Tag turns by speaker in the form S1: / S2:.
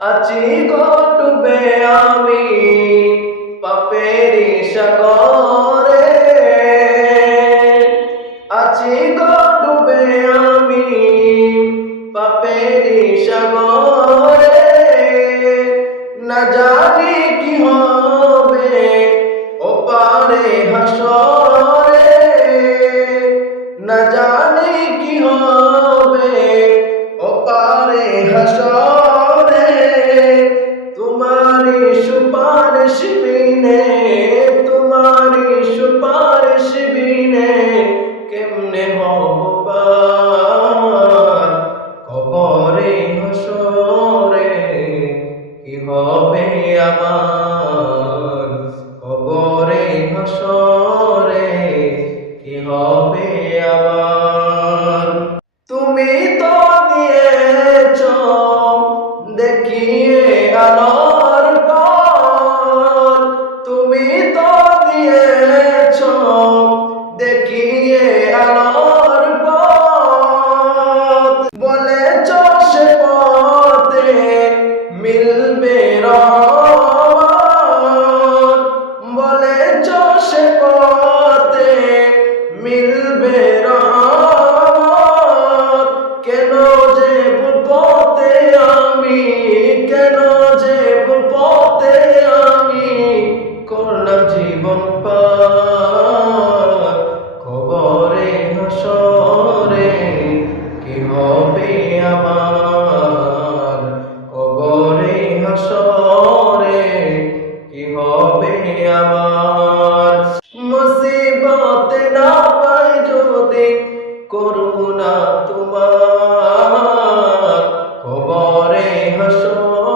S1: আছি গটবে আমি পাপেরি সাগরে আছি গটবে আমি পাপেরি সাগরে না জানি কি হবে ও পারে হাসরে। না জানি কি হবে ও পারে হাসরে। সুপারিশ বিনে তোমারি সুপারিশ বিনে কেমনে হব কবরে হাসরে কি হবে আমার কবরে হাসরে কি হবে আমার কেন যে পথে আমি করলাম জীবন খবরে হাসরে কি হবে আমার? কবরে হাসরে কি হবে আমার? মুসিবতে না পাই যদি করুণা তোমার, কবরে হাসরে